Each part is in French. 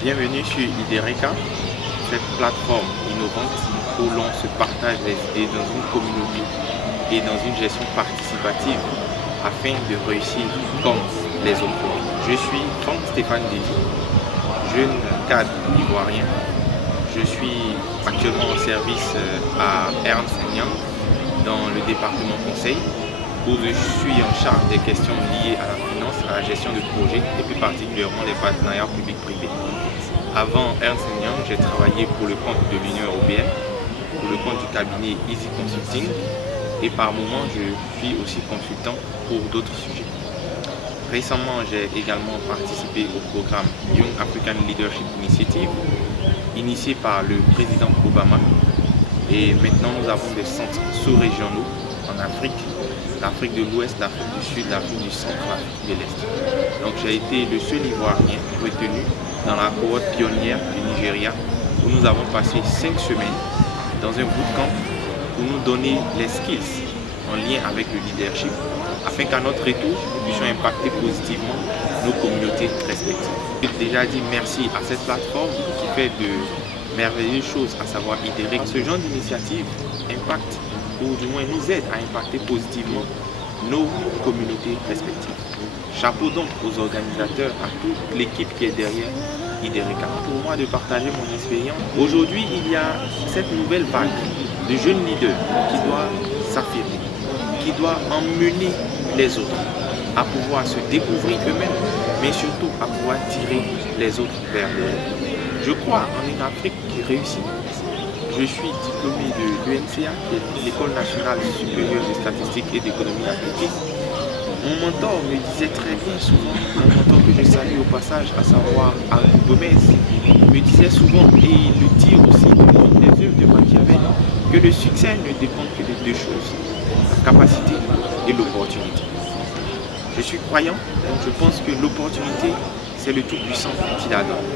Bienvenue sur Idereka, cette plateforme innovante où l'on se partage les idées dans une communauté et dans une gestion participative afin de réussir comme les autres. Je suis Franck Stéphane Dédi, jeune cadre ivoirien. Je suis actuellement en service à Ernst Young dans le département conseil où je suis en charge des questions liées à la finance, à la gestion de projets et plus particulièrement les partenariats publics-privés. Avant Ernst Young, j'ai travaillé pour le compte de l'Union européenne, pour le compte du cabinet Easy Consulting et par moments je suis aussi consultant pour d'autres sujets. Récemment, j'ai également participé au programme Young African Leadership Initiative, initié par le président Obama. Et maintenant, nous avons des centres sous-régionaux en Afrique, l'Afrique de l'Ouest, l'Afrique du Sud, l'Afrique du Centre, l'Afrique de l'Est. Donc j'ai été le seul Ivoirien retenu dans la cohorte pionnière du Nigeria, où nous avons passé 5 semaines dans un bootcamp pour nous donner les skills en lien avec le leadership, afin qu'à notre retour, nous puissions impacter positivement nos communautés respectives. J'ai déjà dit merci à cette plateforme qui fait de merveilleuses choses, à savoir Idereka. Ce genre d'initiative impacte, ou du moins nous aide à impacter positivement nos communautés respectives. Chapeau donc aux organisateurs, à toute l'équipe qui est derrière Idereka. Pour moi de partager mon expérience, aujourd'hui il y a cette nouvelle vague de jeunes leaders qui doit s'affirmer, qui doit emmener les autres à pouvoir se découvrir eux-mêmes, mais surtout à pouvoir tirer les autres vers le haut. Je crois en une Afrique qui réussit. Je suis diplômé de l'UNCA, qui est l'École nationale supérieure de statistiques et d'économie appliquée. Mon mentor me disait très bien souvent, mon mentor que je salue au passage, à savoir Aldo Gomez, me disait souvent, et il le dit aussi dans les œuvres de Machiavel, que le succès ne dépend que de deux choses, la capacité et l'opportunité. Je suis croyant, donc je pense que l'opportunité, c'est le Tout-Puissant qui la donne.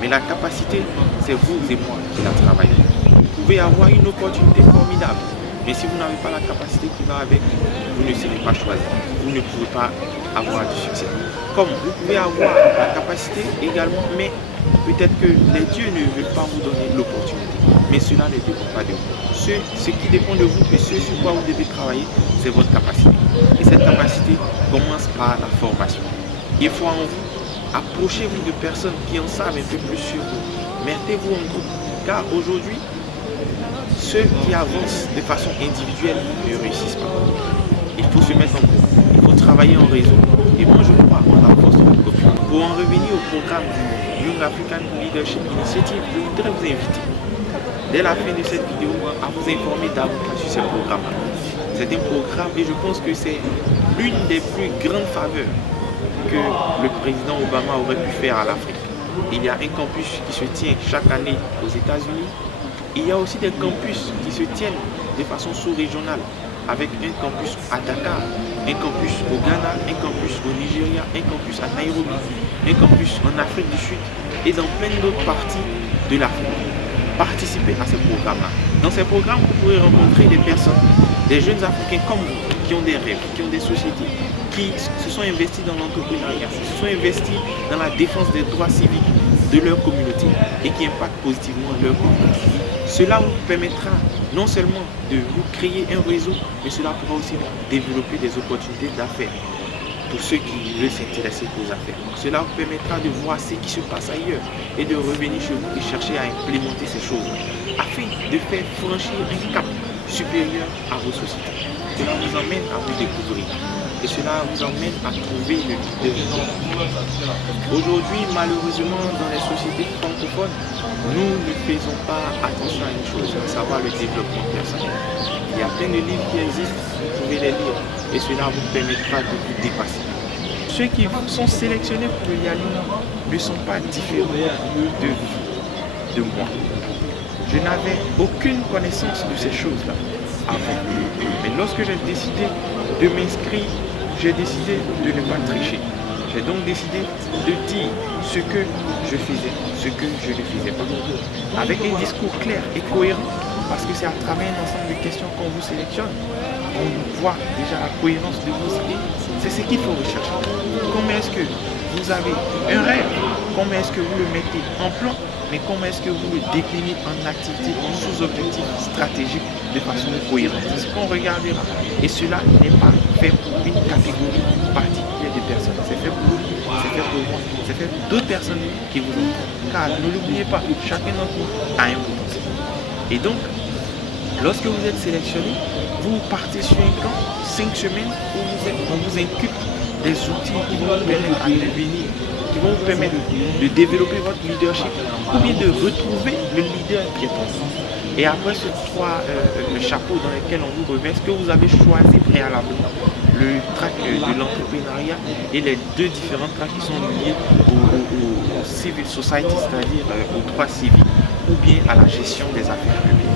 Mais la capacité, c'est vous et moi qui la travaillons. Vous pouvez avoir une opportunité formidable, mais si vous n'avez pas la capacité qui va avec, vous ne serez pas choisi. Vous ne pouvez pas avoir du succès. Comme vous pouvez avoir la capacité également, mais peut-être que les dieux ne veulent pas vous donner l'opportunité. Mais cela ne dépend pas de vous. Ce qui dépend de vous et ce sur quoi vous devez travailler, c'est votre capacité. Et cette capacité commence par la formation. Il faut en vous. Approchez-vous de personnes qui en savent un peu plus sur vous. Mettez-vous en groupe. Car aujourd'hui, ceux qui avancent de façon individuelle ne réussissent pas. Il faut se mettre en groupe. Il faut travailler en réseau. Et moi, je crois en la force de la communauté. Pour en revenir au programme du Young African Leadership Initiative, je voudrais vous inviter, dès la fin de cette vidéo, à vous informer davantage sur ce programme. C'est un programme et je pense que c'est l'une des plus grandes faveurs que le président Obama aurait pu faire à l'Afrique. Il y a un campus qui se tient chaque année aux États-Unis. Il y a aussi des campus qui se tiennent de façon sous-régionale, avec un campus à Dakar, un campus au Ghana, un campus au Nigeria, un campus à Nairobi, un campus en Afrique du Sud et dans plein d'autres parties de l'Afrique. Participez à ces programmes-là. Dans ces programmes, vous pourrez rencontrer des personnes, des jeunes Africains comme vous, qui ont des rêves, qui ont des sociétés, qui se sont investis dans l'entrepreneuriat, qui se sont investis dans la défense des droits civiques de leur communauté et qui impactent positivement leur communauté. Cela vous permettra non seulement de vous créer un réseau, mais cela pourra aussi développer des opportunités d'affaires pour ceux qui veulent s'intéresser aux affaires. Cela vous permettra de voir ce qui se passe ailleurs et de revenir chez vous et chercher à implémenter ces choses afin de faire franchir un cap supérieur à vos sociétés. Cela vous emmène à vous découvrir et cela vous emmène à trouver le leader. Aujourd'hui, malheureusement, dans les sociétés francophones, nous ne faisons pas attention à une chose, à savoir le développement personnel. Il y a plein de livres qui existent, vous pouvez les lire et cela vous permettra de vous dépasser. Ceux qui sont sélectionnés pour y aller ne sont pas différents de moi. Je n'avais aucune connaissance de ces choses-là avant. Mais lorsque j'ai décidé de m'inscrire, j'ai décidé de ne pas tricher. J'ai donc décidé de dire ce que je faisais, ce que je ne faisais pas. Avec un discours clair et cohérent, parce que c'est à travers un ensemble de questions qu'on vous sélectionne. On voit déjà la cohérence de vos idées. C'est ce qu'il faut rechercher. Comment est-ce que vous avez un rêve comment est-ce que vous le mettez en plan, mais comment est-ce que vous le déclinez en activité, en sous-objectif stratégique de façon cohérente. C'est ce qu'on regardera. Et cela n'est pas fait pour une catégorie particulière de personnes. C'est fait pour vous, c'est fait pour moi, c'est fait pour d'autres personnes qui vous entourent. Car ne l'oubliez pas, chacun d'entre nous a un potentiel. Et donc, lorsque vous êtes sélectionné, vous partez sur un camp, 5 semaines, où on vous inculque des outils qui vont vous permettre à devenir, qui vont vous permettre de développer votre leadership ou bien de retrouver le leader qui est en vous. Et après ces trois chapeaux dans lesquels on vous revêt, ce que vous avez choisi préalablement, le track de l'entrepreneuriat et les deux différents tracks qui sont liés au civil society, c'est-à-dire aux droits civils, ou bien à la gestion des affaires publiques.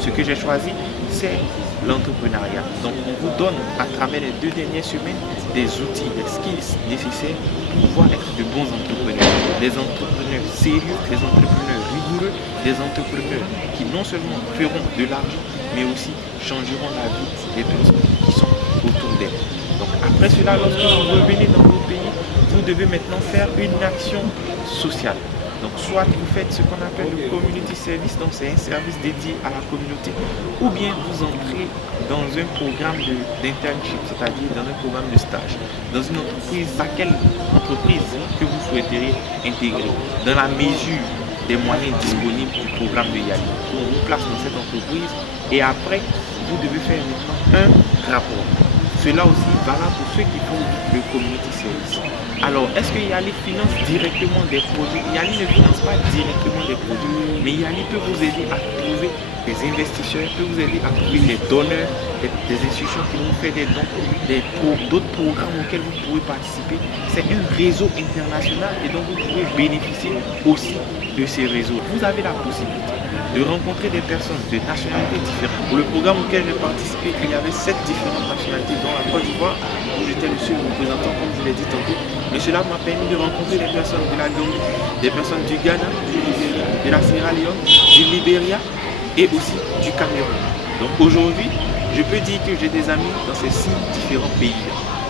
Ce que j'ai choisi, c'est l'entrepreneuriat. Donc on vous donne à travers les 2 dernières semaines des outils, des skills nécessaires pour pouvoir être de bons entrepreneurs. Des entrepreneurs sérieux, des entrepreneurs rigoureux, des entrepreneurs qui non seulement feront de l'argent, mais aussi changeront la vie des personnes qui sont autour d'elles. Donc après cela, lorsque vous revenez dans vos pays, vous devez maintenant faire une action sociale. Donc soit vous faites ce qu'on appelle le community service, donc c'est un service dédié à la communauté, ou bien vous entrez dans un programme d'internship, c'est-à-dire dans un programme de stage, dans une entreprise, laquelle entreprise que vous souhaiteriez intégrer, dans la mesure des moyens disponibles du programme de Yali. On vous place dans cette entreprise et après, vous devez faire maintenant un rapport. Cela aussi valable pour ceux qui font le community service. Alors, est-ce que Yali finance directement des produits? Yali ne finance pas directement des produits, mais Yali peut vous aider à trouver des investisseurs, peut vous aider à trouver des donneurs, des institutions qui vont faire des dons, d'autres programmes auxquels vous pouvez participer. C'est un réseau international et donc vous pouvez bénéficier aussi de ces réseaux. Vous avez la possibilité de rencontrer des personnes de nationalités différentes. Pour le programme auquel j'ai participé, il y avait 7 différentes nationalités, dont la Côte d'Ivoire, où j'étais le seul représentant, comme je l'ai dit tantôt. Mais cela m'a permis de rencontrer des personnes de la Gambie, des personnes du Ghana, du Nigeria, de la Sierra Leone, du Libéria et aussi du Cameroun. Donc aujourd'hui, je peux dire que j'ai des amis dans ces 6 différents pays.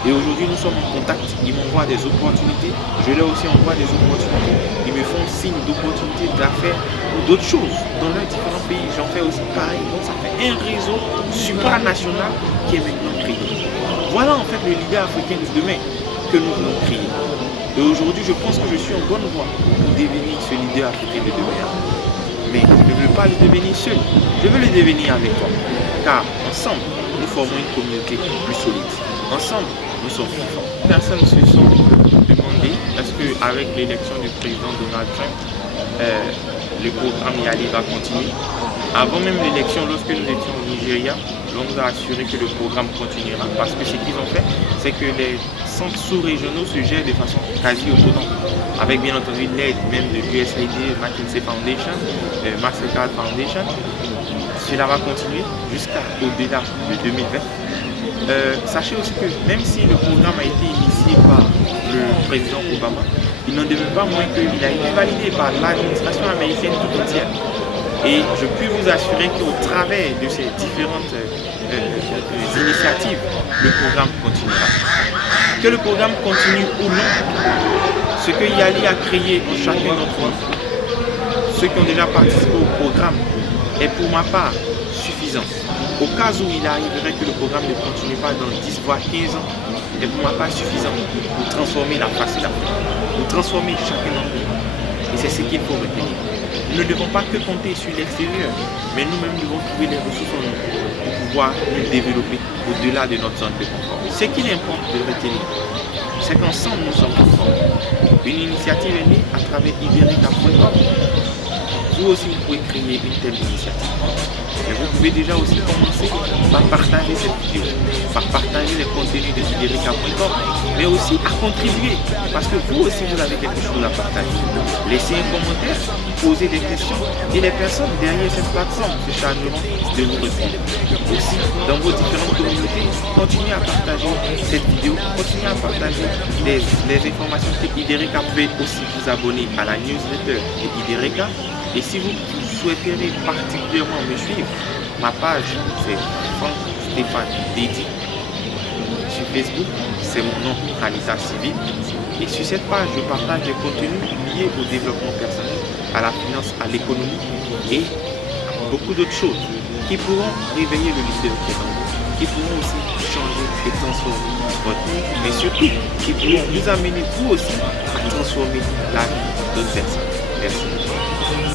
Et aujourd'hui, nous sommes en contact. Ils m'envoient des opportunités. Je leur aussi envoie des opportunités. Ils me font signe d'opportunités d'affaires ou d'autres choses dans leurs différents pays. J'en fais aussi pareil. Donc ça fait un réseau supranational qui est maintenant créé. Voilà en fait le leader africain de demain que nous voulons créer. Et aujourd'hui, je pense que je suis en bonne voie pour devenir ce leader africain de demain. Mais je ne veux pas le devenir seul. Je veux le devenir avec toi. Car ensemble, nous formons une communauté plus solide. Ensemble, nous sommes plus forts. Personnes se sont demandé est-ce qu'avec l'élection du président Donald Trump, le programme Yali va continuer. Avant même l'élection, lorsque nous étions au Nigeria, on nous a assuré que le programme continuera. Parce que ce qu'ils ont fait, c'est que les centres sous-régionaux se gèrent de façon quasi autonome. Avec bien entendu l'aide même de l'USAID, McKinsey Foundation, Mastercard Foundation. Cela va continuer jusqu'au-delà de 2020. Sachez aussi que même si le programme a été initié par le président Obama, il n'en demeure pas moins qu'il a été validé par l'administration américaine tout entière. Et je puis vous assurer qu'au travers de ces différentes initiatives, le programme continuera. Que le programme continue ou non, ce que Yali a créé pour chacun d'entre nous, ceux qui ont déjà participé au programme, est pour ma part suffisant. Au cas où il arriverait que le programme ne continue pas dans 10 voire 15 ans, est pour ma part suffisant pour transformer la face de l'Afrique, pour transformer chacun d'entre nous. Et c'est ce qu'il faut retenir. Nous ne devons pas que compter sur l'extérieur, mais nous-mêmes devons trouver les ressources en nous pour pouvoir nous développer au-delà de notre zone de confort. Ce qu'il importe de retenir, c'est qu'ensemble nous sommes plus forts. Une initiative est née à travers Iberica.com. Vous aussi, vous pouvez créer une telle initiative. Et vous pouvez déjà aussi commencer par partager cette vidéo, par partager les contenus de Iberica.com, mais aussi à contribuer, parce que vous aussi, vous avez quelque chose à partager. Laissez un commentaire, posez des questions, et les personnes derrière cette plateforme se chargeront de vous répondre. Aussi, dans vos différentes communautés, continuez à partager cette vidéo, continuez à partager les informations que Iberica. Vous pouvez aussi vous abonner à la newsletter de Iberica. Et si vous souhaiterez particulièrement me suivre, ma page c'est Franck Stéphane Dédi. Sur Facebook, c'est mon nom, Khalissa Civil. Et sur cette page, je partage des contenus liés au développement personnel, à la finance, à l'économie et beaucoup d'autres choses qui pourront réveiller le leader qui est en vous, qui pourront aussi changer et transformer votre vie, mais surtout qui pourront vous amener vous aussi à transformer la vie d'autres personnes. Merci.